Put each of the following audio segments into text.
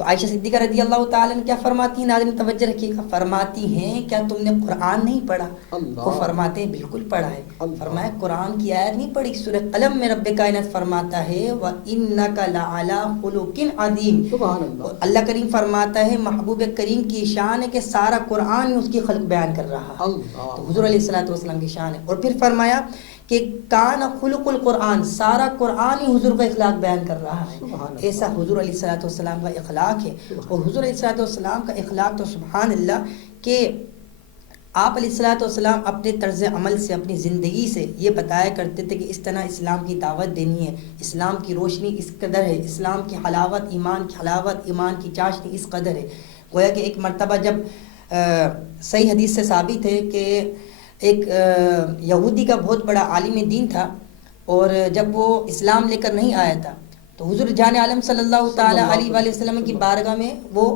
تو عائشہ صدیقہ رضی اللہ تعالیٰ عنہ کیا فرماتی ہیں؟ ناظرین توجہ رکھیے گا، فرماتی ہیں کیا تم نے قرآن نہیں پڑھا؟ وہ فرماتے ہیں بالکل پڑھا ہے۔ فرمایا قرآن کی آیت نہیں پڑھی؟ سورہ قلم میں رب کائنات فرماتا ہے وَإِنَّكَ لَعَلَىٰ خُلُقٍ عَظِيمٍ، اللہ کریم فرماتا ہے محبوب کریم کی شان ہے کہ سارا قرآن اس کی خلق بیان کر رہا ہے، تو حضور علیہ الصلوۃ والسلام کی شان ہے۔ اور پھر فرمایا کہ کان خلق القرآن، سارا قرآن ہی حضور کا اخلاق بیان کر رہا ہے، ایسا حضور علیہ الصلوۃ والسلام کا اخلاق ہے۔ اور حضور علیہ الصلوۃ والسلام کا اخلاق تو سبحان اللہ کہ آپ علیہ الصلوۃ والسلام اپنے طرز عمل سے، اپنی زندگی سے یہ بتایا کرتے تھے کہ اس طرح اسلام کی دعوت دینی ہے، اسلام کی روشنی اس قدر ہے، اسلام کی حلاوت، ایمان کی حلاوت، ایمان کی چاشنی اس قدر ہے۔ گویا کہ ایک مرتبہ جب صحیح حدیث سے ثابت ہے کہ ایک یہودی کا بہت بڑا عالم دین تھا، اور جب وہ اسلام لے کر نہیں آیا تھا تو حضور جان عالم صلی اللہ تعالیٰ علیہ وآلہ وسلم کی بارگاہ میں وہ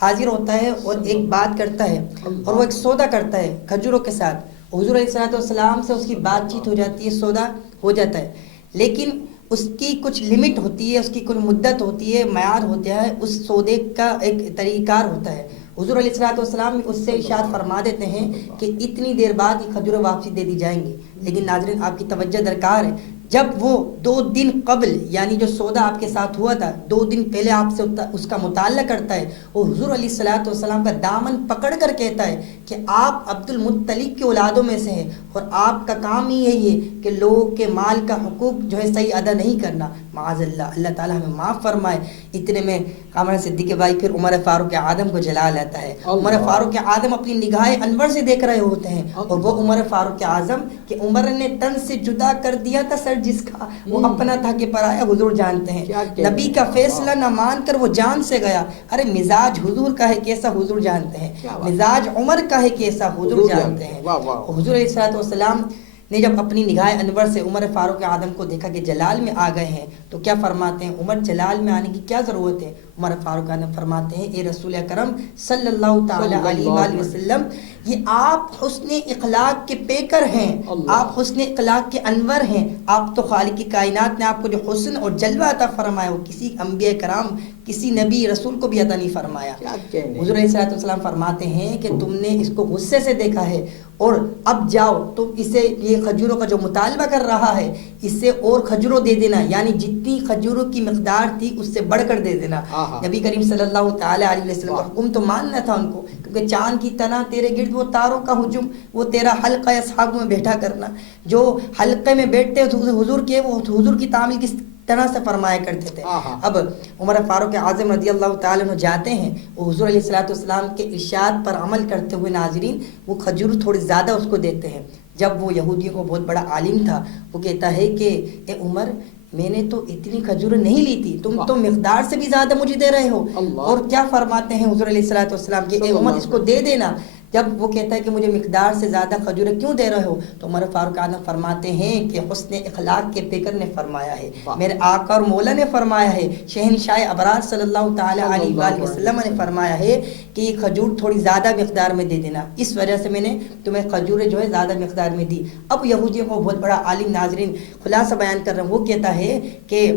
حاضر ہوتا ہے اور ایک بات کرتا ہے، اور وہ ایک سودا کرتا ہے کھجوروں کے ساتھ۔ حضور علیہ الصلوۃ والسلام سے اس کی بات چیت ہو جاتی ہے، سودا ہو جاتا ہے، لیکن اس کی کچھ لمٹ ہوتی ہے، اس کی کچھ مدت ہوتی ہے، معیار ہوتا ہے، اس سودے کا ایک طریقہ کار ہوتا ہے۔ حضور علیہ الصلوۃ والسلام اس سے ارشاد فرما دیتے ہیں کہ اتنی دیر بعد یہ کھجوریں واپسی دے دی جائیں گی، لیکن ناظرین آپ کی توجہ درکار ہے، جب وہ 2 دن قبل یعنی جو سودا آپ کے ساتھ ہوا تھا 2 دن پہلے آپ سے اس کا مطالعہ کرتا ہے، وہ حضور علیہ الصلوۃ والسلام کا دامن پکڑ کر کہتا ہے کہ آپ عبد المطلب کے اولادوں میں سے ہیں، اور آپ کا کام ہی یہی ہے کہ لوگوں کے مال کا حقوق جو ہے صحیح ادا نہیں کرنا، معاذ اللہ، اللہ تعالیٰ ہمیں معاف فرمائے۔ اتنے میں کامران صدیق بھائی پھر عمر فاروق اعظم کو جلا لیتا ہے۔ عمر فاروق اعظم اپنی نگاہ انور سے دیکھ رہے ہوتے ہیں، اور وہ عمر فاروق اعظم کہ عمر نے تن سے جدا کر دیا تھا سر جس کا، وہ اپنا تھا کہ پرایا، حضور جانتے ہیں۔ نبی کا فیصلہ نہ مان کر وہ جان سے گیا، ارے مزاج حضور کا ہے کیسا حضور جانتے ہیں، مزاج عمر کا ہے کیسا حضور جانتے ہیں۔ حضور علیہ الصلوۃ والسلام نے جب اپنی نگاہ انور سے عمر فاروق اعظم کو دیکھا کہ جلال میں آ گئے ہیں، تو کیا فرماتے ہیں؟ عمر جلال میں آنے کی کیا ضرورت ہے؟ عمر فاروق اعظم فرماتے ہیں اے رسول اکرم صلی اللہ تعالی علیہ وآلہ وسلم، یہ آپ حسن اخلاق کے پیکر ہیں، آپ حسن اخلاق کے انور ہیں، آپ تو خالق کی کائنات نے آپ کو جو حسن اور جلوہ عطا فرمایا وہ کسی انبیاء کرام، کسی نبی رسول کو بھی عطا نہیں فرمایا۔ حضور علیہ الصلوۃ والسلام فرماتے ہیں کہ تم نے اس کو غصے سے دیکھا ہے، اور اب جاؤ تم اسے یہ کھجوروں کا جو مطالبہ کر رہا ہے اس سے اور کھجوروں دے دینا، یعنی جتنی کھجوروں کی مقدار تھی اس سے بڑھ کر دے دینا۔ نبی کریم صلی اللہ تعالیٰ علیہ وسلم کا حکم تو ماننا تھا ان کو، کیونکہ چاند کی طرح تیرے گرد وہ تاروں کا ہجوم، وہ تیرا حلقہ اصحاب میں بیٹھا کرنا، جو حلقے میں بیٹھتے حضور کے، وہ حضور کی تعمیل کس طرح سے فرمایا کرتے تھے۔ اب عمر فاروق اعظم رضی اللہ تعالیٰ عنہ جاتے ہیں، وہ حضور علیہ الصلوۃ والسلام کے ارشاد پر عمل کرتے ہوئے ناظرین وہ کھجور تھوڑی زیادہ اس کو دیتے ہیں۔ جب وہ یہودیوں کو بہت بڑا عالم تھا، وہ کہتا ہے کہ اے عمر میں نے تو اتنی کھجوریں نہیں لی تھی، تم تو مقدار سے بھی زیادہ مجھے دے رہے ہو۔ اور کیا فرماتے ہیں حضور علیہ الصلوۃ والسلام کہ اے عمر اس کو دے دینا۔ جب وہ کہتا ہے کہ مجھے مقدار سے زیادہ کھجوریں کیوں دے رہے ہو، تو عمر فاروق اعظم فرماتے ہیں کہ حسن اخلاق کے پیکر نے فرمایا ہے، میرے آقا اور مولا نے فرمایا ہے، شہنشاہ ابرار صلی اللہ تعالی علیہ وآلہ وسلم نے فرمایا ہے کہ یہ کھجور تھوڑی زیادہ مقدار میں دے دینا، اس وجہ سے میں نے تمہیں کھجوریں جو ہے زیادہ مقدار میں دی۔ اب یہودیوں کو بہت بڑا عالم ناظرین خلاصہ بیان کر رہا ہوں، وہ کہتا ہے کہ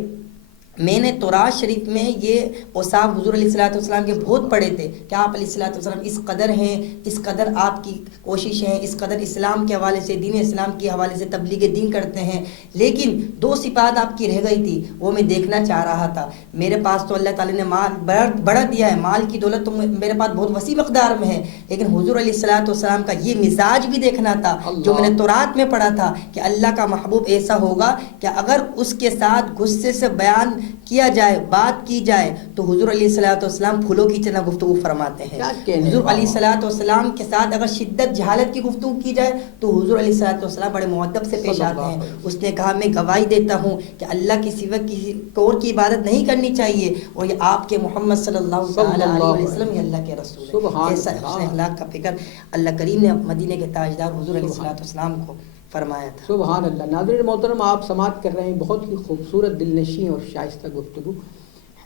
میں نے تورات شریف میں یہ اوصاف حضور علیہ الصلوۃ والسلام کے بہت پڑھے تھے کہ آپ علیہ الصلوۃ والسلام اس قدر ہیں، اس قدر آپ کی کوشش ہے، اس قدر اسلام کے حوالے سے، دین اسلام کے حوالے سے تبلیغ دین کرتے ہیں، لیکن 2 صفات آپ کی رہ گئی تھی، وہ میں دیکھنا چاہ رہا تھا۔ میرے پاس تو اللہ تعالیٰ نے مال بڑا دیا ہے، مال کی دولت تو میرے پاس بہت وسیع مقدار میں ہے، لیکن حضور علیہ الصلوۃ والسلام کا یہ مزاج بھی دیکھنا تھا جو میں نے تورات میں پڑھا تھا کہ اللہ کا محبوب ایسا ہوگا کہ اگر اس کے ساتھ غصے سے بیان کیا جائے، بات کی جائے، تو حضور علیہ الصلوۃ والسلام پھولوں کی طرح گفتگو فرماتے ہیں۔ حضور علیہ الصلوۃ والسلام کے ساتھ اگر شدت جہالت کی گفتگو کی جائے تو حضور علیہ الصلوۃ والسلام بڑے مؤدب سے پیش آتے ہیں۔ اس نے کہا میں گواہی دیتا ہوں کہ اللہ کے سوا کسی اور کی عبادت نہیں کرنی چاہیے، اور یہ آپ کے محمد صلی اللہ تعالی علیہ وسلم یہ اللہ کے رسول ہیں۔ ایسا حسن اخلاق کا فکر اللہ کریم نے مدینے کے تاجدار حضور علیہ الصلوۃ والسلام کو فرمایا تھا۔ سبحان اللہ۔ ناظرین محترم، آپ سماعت کر رہے ہیں بہت ہی خوبصورت، دل نشیں اور شائستہ گفتگو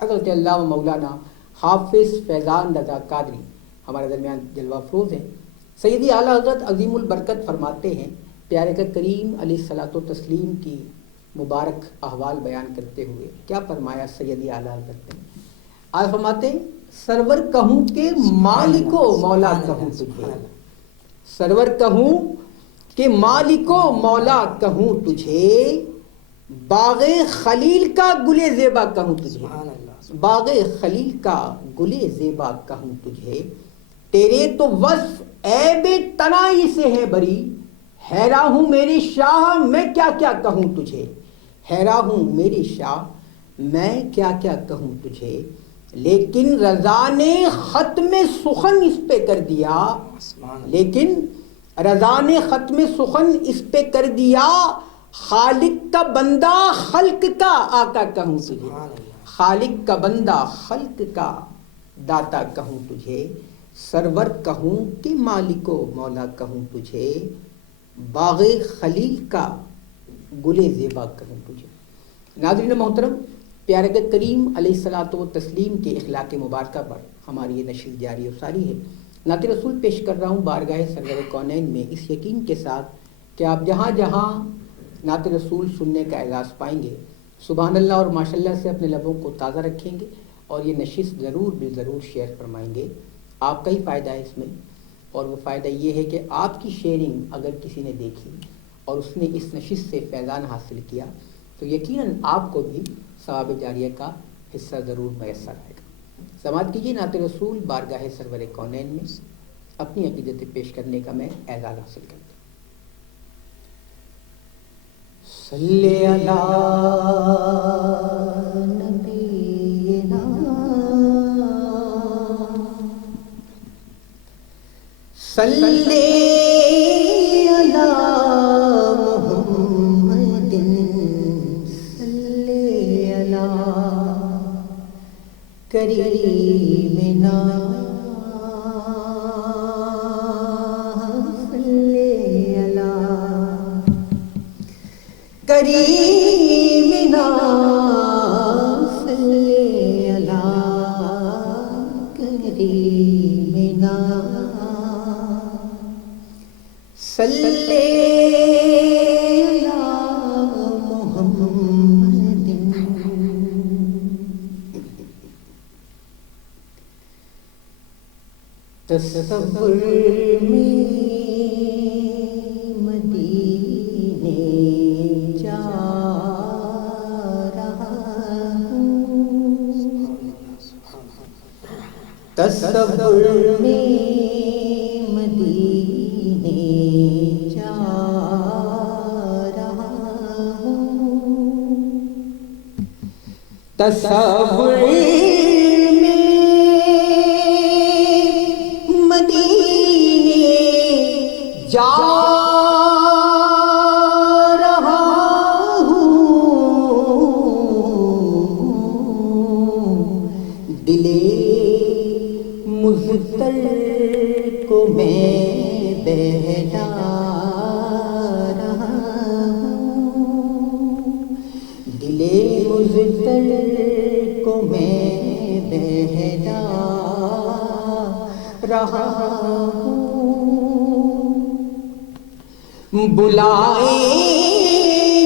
حضرت علامہ مولانا حافظ فیضان رضا قادری ہمارے درمیان جلوہ افروز ہیں۔ سیدی اعلیٰ حضرت عظیم البرکت فرماتے ہیں، پیارے کا کریم علیہ الصلاۃ والتسلیم کی مبارک احوال بیان کرتے ہوئے کیا فرمایا سیدی اعلیٰ حضرت نے؟ آج فرماتے ہیں سرور کہوں کہ مالک و مولا کہوں تجھے، سرور کہوں کہ مالک و مولا کہوں تجھے، باغ خلیل کا گلے زیبا کہوں تجھے، باغ خلیل کا گلے زیبا کہوں تجھے، تیرے تو وصف عیب تنائی سے ہے بری، حیران ہوں میری شاہ میں کیا کیا کہوں تجھے، حیران ہوں میری شاہ میں کیا کیا کہوں تجھے، لیکن رضا نے ختم سخن اس پہ کر دیا، لیکن رضا نے ختم سخن اس پہ کر دیا، خالق کا بندہ خلق کا آقا کہوں تجھے، خالق کا بندہ خلق کا داتا کہوں تجھے، سرور کہوں کہ مالک و مولا کہوں تجھے، باغ خلیل کا گلے زیبا کہوں تجھے۔ ناظرین محترم، پیارے نبی کریم علیہ الصلوۃ والتسلیم کے اخلاق مبارکہ پر ہماری یہ نشر جاری و ساری ہے۔ نعت رسول پیش کر رہا ہوں بارگاہ سرور کونین میں، اس یقین کے ساتھ کہ آپ جہاں جہاں نعت رسول سننے کا اعزاز پائیں گے، سبحان اللہ اور ماشاء اللہ سے اپنے لبوں کو تازہ رکھیں گے اور یہ نشست ضرور ضرور شیئر فرمائیں گے۔ آپ کا ہی فائدہ ہے اس میں، اور وہ فائدہ یہ ہے کہ آپ کی شیئرنگ اگر کسی نے دیکھی اور اس نے اس نشست سے فیضان حاصل کیا تو یقیناً آپ کو بھی ثواب جاریہ کا حصہ ضرور میسر آئے گا۔ سماعت کیجیے نعت رسول بارگاہ سرور کونین میں، اپنی عقیدت پیش کرنے کا میں اعزاز حاصل کرتا ہوں۔ صلی علی نبینا صلی علی محمد صلی علی کریمنا صلی علی کریمنا صلی علی کریمنا صلی علی محمد۔ تصور میں مدینے جا رہا ہوں، تصور میں مدینے جا رہا ہوں، تصور میں مدینے جا رہا ہوں، دل مضطر کو میں بہلا رہا ہوں، دل مضطر کو میں بہلا رہا ہوں، بلائیں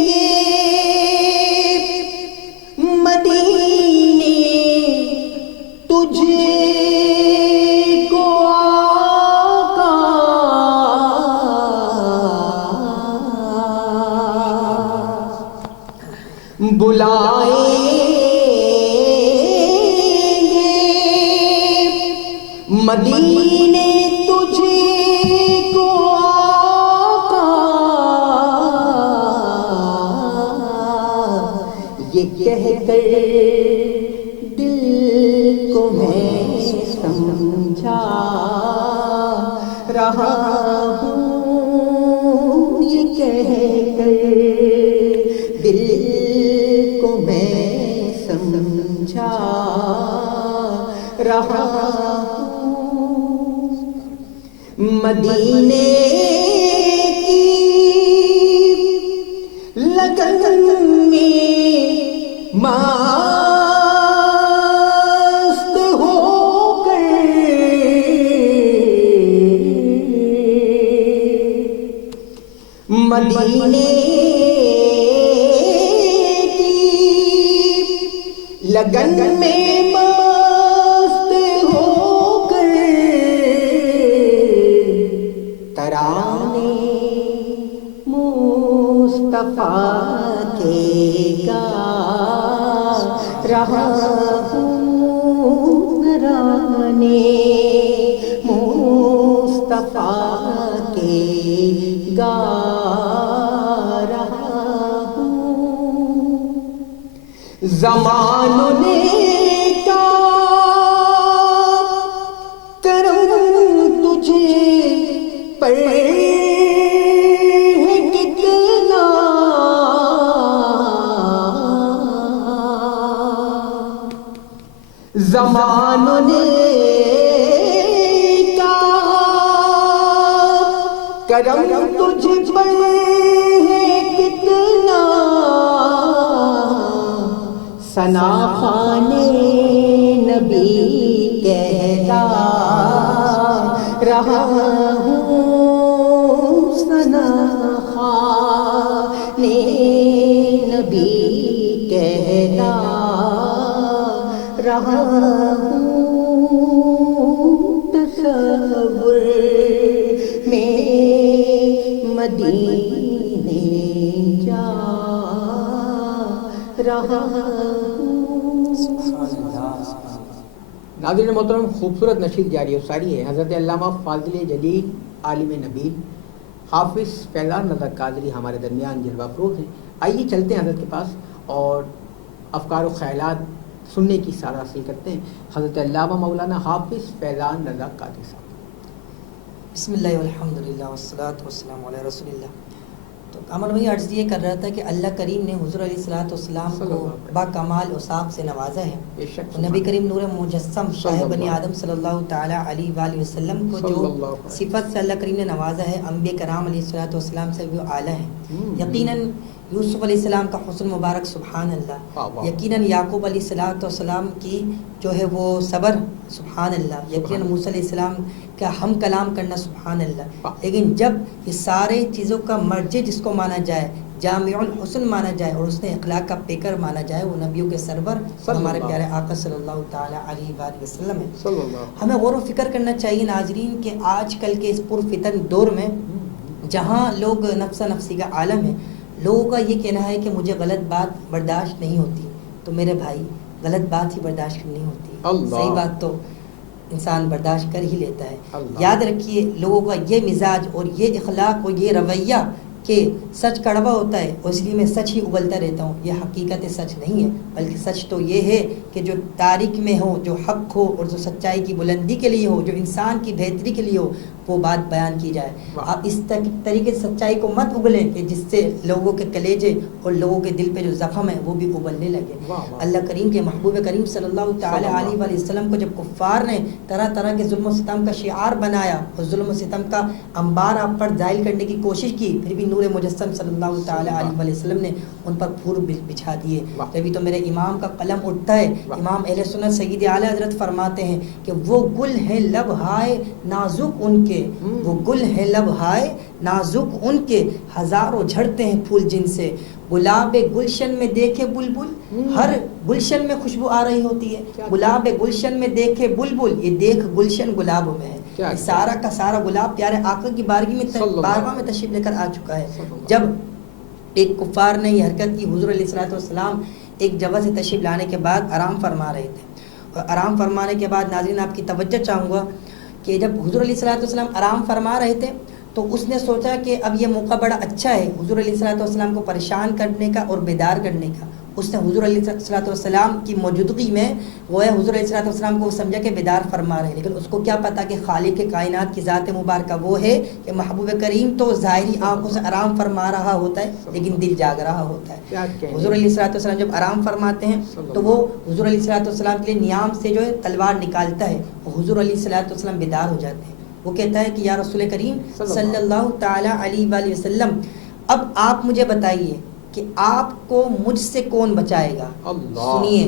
گے مدینے تجھے کو آقا، بلائیں گے مدینے تجھے کو آقا، یہ کہہ کر دل کو میں سمجھا رہا ہوں، یہ کہہ کر دل کو میں سمجھا رہا ہوں، مدینے کی لگن میں مست ہو کر مدینے کی لگن میں مست مصطفیٰ کے گا رہا ہوں ترانے، مصطفیٰ کے گا رہا ہوں۔ زمانوں نے کیا کرم تجھے پر زمانوں نے کیا کرم تجھ پر ہے کتنا، ثنا خوان نبی کہتا رہا ہوں، ثنا خوان نبی کہتا رہا ہوں، تصور میں مدینے جا رہا ہوں۔ ناظرین محترم، خوبصورت نشید جاری و ساری ہے حضرت علامہ فاضل جلیل عالم نبیل حافظ فیضان رضا قادری ہمارے درمیان جلوہ افروز ہیں۔ آئیے چلتے ہیں حضرت کے پاس اور افکار و خیالات سننے کی سارا حاصل کرتے ہیں حضرت علامہ مولانا حافظ فیضان رضا قادری صاحب۔ بسم اللہ والحمدللہ والصلاۃ والسلام علی رسول اللہ۔ تو کامل بھائی عرض یہ کر رہا تھا کہ اللہ کریم نے حضور علیہ الصلوۃ والسلام کو با کمال اوصاف سے نوازا ہے۔ نبی کریم نور مجسم شاہ بنی آدم صلی اللہ تعالی علیہ وآلہ وسلم کو جو صفت سے اللہ کریم نے نوازا ہے، انبیاء کرام علیہ الصلوۃ والسلام سے بھی اعلیٰ ہے۔ یقیناً یوسف علیہ السلام کا حسن مبارک سبحان اللہ، یقیناً یعقوب علیہ السلام کی جو ہے وہ صبر سبحان اللہ، یقیناً موسیٰ علیہ السلام کا ہم کلام کرنا سبحان اللہ۔ لیکن جب یہ سارے چیزوں کا مرجع جس کو مانا جائے، جامع الحسن مانا جائے اور اس نے اخلاق کا پیکر مانا جائے، وہ نبیوں کے سرور ہمارے پیارے آقا صلی اللہ تعالیٰ علیہ وآلہ وسلم ہے۔ ہمیں غور و فکر کرنا چاہیے ناظرین کہ آج کل کے اس پرفتن دور میں جہاں لوگ نفسا نفسی کا عالم ہے، لوگوں کا یہ کہنا ہے کہ مجھے غلط بات برداشت نہیں ہوتی، تو میرے بھائی غلط بات ہی برداشت نہیں ہوتی، صحیح بات تو انسان برداشت کر ہی لیتا ہے۔ یاد رکھیے لوگوں کا یہ مزاج اور یہ اخلاق اور یہ رویہ کہ سچ کڑوا ہوتا ہے اور اس لیے میں سچ ہی اگلتا رہتا ہوں، یہ حقیقت سچ نہیں ہے، بلکہ سچ تو یہ ہے کہ جو تاریخ میں ہو، جو حق ہو اور جو سچائی کی بلندی کے لیے ہو، جو انسان کی بہتری کے لیے ہو، وہ بات بیان کی جائے۔ آپ اس طریقے سے سچائی کو مت اگلیں کہ جس سے لوگوں کے کلیجے اور لوگوں کے دل پہ جو زخم ہے وہ بھی ابلنے لگے۔ اللہ کریم کے محبوب کریم صلی اللہ تعالیٰ علیہ وآلہ وسلم کو جب کفار نے طرح طرح کے ظلم و ستم کا شعار بنایا اور ظلم و ستم کا انبار آپ پر ظاہر کرنے کی کوشش کی، پھر بھی نور مجسم صلی اللہ تعالیٰ علیہ وآلہ وسلم نے ان پر پھور بچھا دیے۔ تبھی تو میرے امام کا قلم اٹھتا ہے۔ امام اہل سنت سید اعلیٰ حضرت فرماتے ہیں کہ وہ گل ہے لب ہائے نازک ان کے، وہ گل ہے لب ہائے نازک ان کے، ہزاروں جھڑتے ہیں پھول جن سے، گلاب گلشن میں دیکھے بلبل، ہر گلشن میں خوشبو آ رہی ہوتی ہے، گلاب گلشن میں دیکھے بلبل، یہ دیکھ گلشن گلاب میں ہے۔ سارا کا سارا گلاب پیارے آقا کی بارگاہ میں تشریف لے کر آ چکا ہے۔ جب ایک کفار نے یہ حرکت کی، حضور علیہ السلام ایک جگہ سے تشریف لانے کے بعد آرام فرما رہے تھے، اور آرام فرمانے کے بعد ناظرین آپ کی توجہ چاہوں گا کہ جب حضور علیہ السلام آرام فرما رہے تھے تو اس نے سوچا کہ اب یہ موقع بڑا اچھا ہے حضور علیہ السلام کو پریشان کرنے کا اور بیدار کرنے کا۔ اس نے حضور علیہ السلام کی موجودگی میں گویا حضور علیہ السلام کو سمجھا کہ بیدار فرما رہے ہیں، لیکن اس کو کیا پتا کہ خالق کائنات کی ذات مبارکہ وہ ہے کہ محبوب کریم تو ظاہری آنکھوں سے آرام فرما رہا ہوتا ہے لیکن دل جاگ رہا ہوتا ہے۔ حضور علیہ السلام جب آرام فرماتے ہیں تو وہ حضور علیہ السلام کے لیے نیام سے جو ہے تلوار نکالتا ہے اور حضور علیہ السلام بیدار ہو جاتے ہیں۔ وہ کہتا ہے کہ یا رسول کریم صلی اللہ تعالی علیہ وآلہ وسلم، اب آپ مجھے بتائیے کہ آپ کو مجھ سے کون بچائے گا؟ سنیے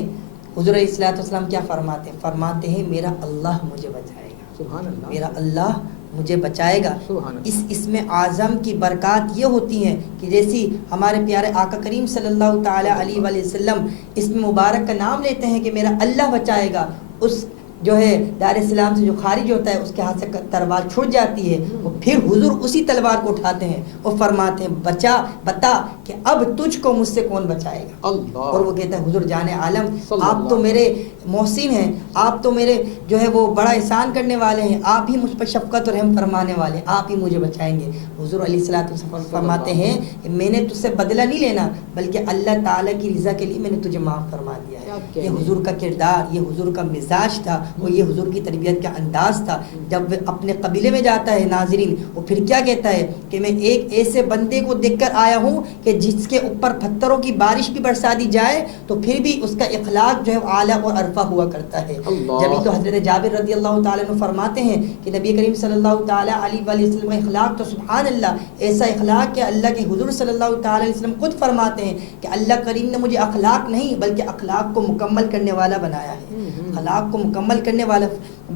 حضور علیہ السلام کیا فرماتے ہیں میرا اللہ مجھے بچائے گا، میرا اللہ مجھے بچائے گا۔ اس اسم اعظم کی برکات یہ ہوتی ہیں کہ جیسی ہمارے پیارے آقا کریم صلی اللہ تعالی علیہ وآلہ وسلم اسم مبارک کا نام لیتے ہیں کہ میرا اللہ بچائے گا، اس جو ہے دار اسلام سے جو خارج ہوتا ہے اس کے ہاتھ سے تلوار چھوٹ جاتی ہے، وہ پھر حضور اسی تلوار کو اٹھاتے ہیں اور فرماتے ہیں بتا کہ اب تجھ کو مجھ سے کون بچائے گا. اور وہ کہتا ہے حضور جان عالم آپ تو میرے محسن ہیں، آپ تو میرے جو ہے وہ بڑا احسان کرنے والے ہیں، آپ ہی مجھ پر شفقت اور رحم فرمانے والے ہیں، آپ ہی مجھے بچائیں گے. حضور علیہ الصلوۃ والسلام فرماتے ہیں کہ میں نے تجھ سے بدلہ نہیں لینا بلکہ اللہ تعالیٰ کی رضا کے لیے میں نے تجھے معاف فرما دیا ہے. یہ حضور کا کردار، یہ حضور کا مزاج تھا اور یہ حضور کی تربیت کا انداز تھا. جب وہ اپنے قبیلے میں جاتا ہے ناظرین، وہ پھر کیا کہتا ہے کہ میں ایک ایسے بندے کو دیکھ کر آیا ہوں کہ جس کے اوپر پتھروں کی بارش بھی برسا دی جائے تو پھر بھی اس کا اخلاق جو ہے اعلیٰ اور عرفہ ہوا کرتا ہے. جبھی تو حضرت جابر رضی اللہ تعالیٰ عنہ فرماتے ہیں کہ نبی کریم صلی اللہ تعالیٰ علیہ وسلم کا اخلاق تو سبحان اللہ ایسا اخلاق کہ اللہ کے حضور صلی اللہ تعالیٰ علیہ وسلم خود فرماتے ہیں کہ اللہ کریم نے مجھے اخلاق نہیں بلکہ اخلاق کو مکمل کرنے والا بنایا ہے، اخلاق کو مکمل کرنے والا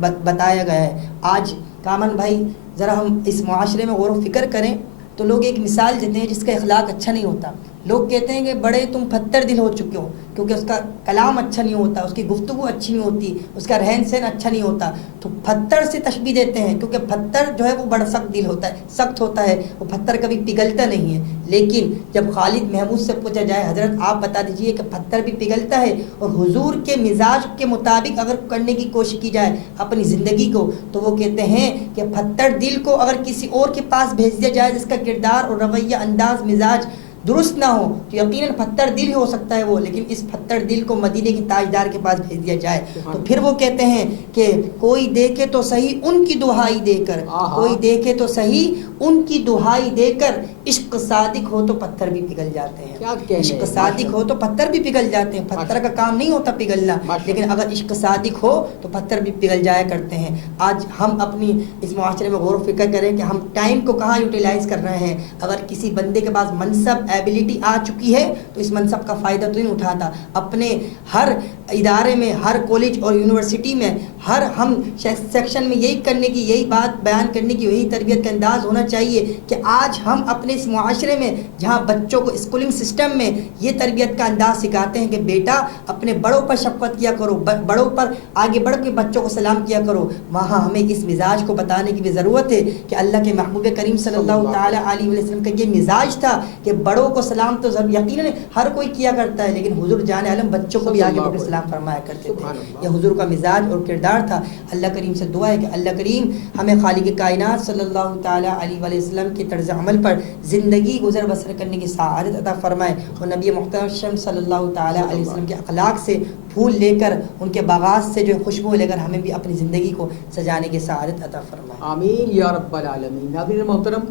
بتایا گیا ہے. آج کامن بھائی ذرا ہم اس معاشرے میں غور و فکر کریں تو لوگ ایک مثال دیتے ہیں جس کا اخلاق اچھا نہیں ہوتا. لوگ کہتے ہیں کہ بڑے تم پتھر دل ہو چکے ہو کیونکہ اس کا کلام اچھا نہیں ہوتا، اس کی گفتگو اچھی نہیں ہوتی، اس کا رہن سہن اچھا نہیں ہوتا، تو پتھر سے تشبیہ دیتے ہیں کیونکہ پتھر جو ہے وہ بڑا سخت دل ہوتا ہے، سخت ہوتا ہے، وہ پتھر کبھی پگھلتا نہیں ہے. لیکن جب خالد محمود سے پوچھا جائے حضرت آپ بتا دیجئے کہ پتھر بھی پگھلتا ہے اور حضور کے مزاج کے مطابق اگر کرنے کی کوشش کی جائے اپنی زندگی کو تو وہ کہتے ہیں کہ پتھر دل کو اگر کسی اور کے پاس بھیج دیا جائے جس کا کردار اور رویہ انداز مزاج درست نہ ہو تو یقیناً پتھر دل ہی ہو سکتا ہے وہ، لیکن اس پتھر دل کو مدینے کی تاجدار کے پاس بھیج دیا جائے تو پھر وہ کہتے ہیں کہ کوئی دیکھے تو صحیح ان کی دہائی دے کر، کوئی دیکھے تو صحیح ان کی دہائی دے کر عشق صادق ہو تو پتھر بھی پگھل جاتے ہیں. عشق صادق ہو تو پتھر بھی پگھل جاتے ہیں. پتھر کا کام نہیں ہوتا پگھلنا، لیکن اگر عشق صادق ہو تو پتھر بھی پگھل جایا کرتے ہیں. آج ہم اپنی اس معاشرے میں غور و فکر کریں کہ ہم ٹائم کو کہاں یوٹیلائز کر رہے ہیں. اگر کسی بندے کے پاس منصب ایبلٹی آ چکی ہے تو اس منصب کا فائدہ تو نہیں اٹھاتا. اپنے ہر ادارے میں، ہر کالج اور یونیورسٹی میں، ہر ہم سیکشن میں یہی بات بیان کرنے کی یہی تربیت کا انداز ہونا چاہیے کہ آج ہم اپنے اس معاشرے میں جہاں بچوں کو اسکولنگ سسٹم میں یہ تربیت کا انداز سکھاتے ہیں کہ بیٹا اپنے بڑوں پر شفقت کیا کرو، بڑوں پر آگے بڑھ کے بچوں کو سلام کیا کرو، وہاں ہمیں اس مزاج کو بتانے کی بھی ضرورت ہے کہ اللہ کے محبوب کریم صلی اللہ تعالیٰ علیہ وسلم کا یہ مزاج تھا کہ بڑوں کو سلام تو یقیناً ہر کوئی کیا کرتا ہے لیکن حضور جان عالم بچوں کو بھی آگے بڑھ کے سلام فرمایا کرتے تھے. یہ حضور کا مزاج اور کردار تھا. اللہ کریم سے دعا ہے کہ اللہ کریم ہمیں خالق کائنات صلی اللہ تعالیٰ علیہ وسلم کے طرز عمل پر زندگی گزر بسر کرنے کی سعادت عطا فرمائے اور نبی محترم صلی اللہ تعالیٰ علیہ وسلم کے اخلاق سے پھول لے کر ان کے باغات سے جو خوشبو لے کر ہمیں بھی اپنی زندگی کو سجانے کی سعادت عطا فرمائے. آمین یا رب العالمین. ناظرین محترم،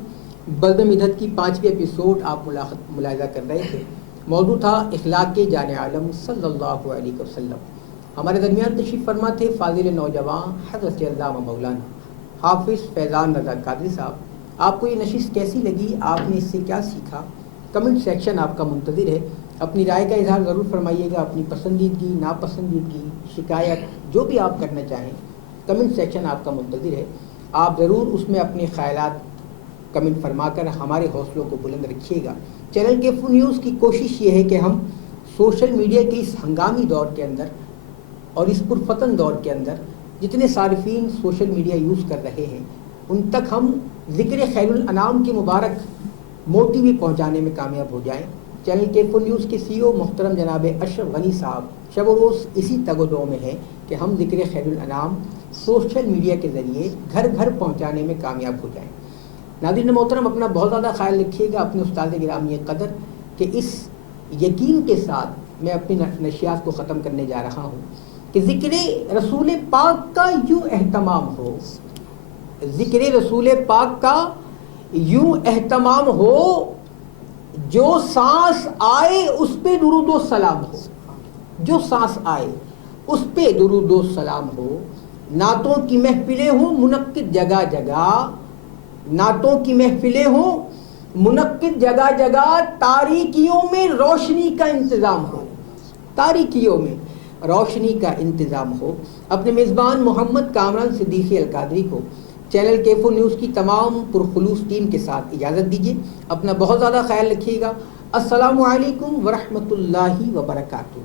بلد مدحت کی 5ویں ایپیسوڈ آپ ملاحظہ کر رہے تھے. موضوع تھا اخلاق کے جان عالم صلی اللہ علیہ وسلم. ہمارے درمیان تشریف فرما تھے فاضل نوجوان حضرت علامہ مولانا حافظ فیضان رضا قادری صاحب. آپ کو یہ نشست کیسی لگی؟ آپ نے اس سے کیا سیکھا؟ کمنٹ سیکشن آپ کا منتظر ہے. اپنی رائے کا اظہار ضرور فرمائیے گا. اپنی پسندیدگی، ناپسندیدگی، شکایت جو بھی آپ کرنا چاہیں کمنٹ سیکشن آپ کا منتظر ہے. آپ ضرور اس میں اپنے خیالات کمنٹ فرما کر ہمارے حوصلوں کو بلند رکھیے گا. چینل کیفو نیوز کی کوشش یہ ہے کہ ہم سوشل میڈیا کے اس ہنگامی دور کے اندر اور اس پرفتن دور کے اندر جتنے صارفین سوشل میڈیا یوز کر رہے ہیں ان تک ہم ذکر خیر الانام کے مبارک موٹی بھی پہنچانے میں کامیاب ہو جائیں. چینل کیفو نیوز کے سی او محترم جناب اشرف غنی صاحب شب و روز اسی تگ و دو میں ہے کہ ہم ذکر خیر الانام سوشل میڈیا کے ذریعے گھر گھر پہنچانے میں کامیاب ہو جائیں. ناظرین محترم، اپنا بہت زیادہ خیال رکھیے گا. اپنے استاد گرامی قدر کہ اس یقین کے ساتھ میں اپنی نشریات کو ختم کرنے جا رہا ہوں کہ ذکر رسول پاک کا یوں اہتمام ہو، ذکر رسول پاک کا یوں اہتمام ہو، جو سانس آئے اس پہ درود و سلام ہو، جو سانس آئے اس پہ درود و سلام ہو. نعتوں کی محفلیں ہوں منعقد جگہ جگہ، نعتوں کی محفلیں ہوں منعقد جگہ جگہ، تاریکیوں میں روشنی کا انتظام ہو، تاریکیوں میں روشنی کا انتظام ہو. اپنے میزبان محمد کامران صدیقی القادری کو چینل کیفو نیوز کی تمام پرخلوص ٹیم کے ساتھ اجازت دیجیے. اپنا بہت زیادہ خیال رکھیے گا. السلام علیکم ورحمۃ اللہ وبرکاتہ.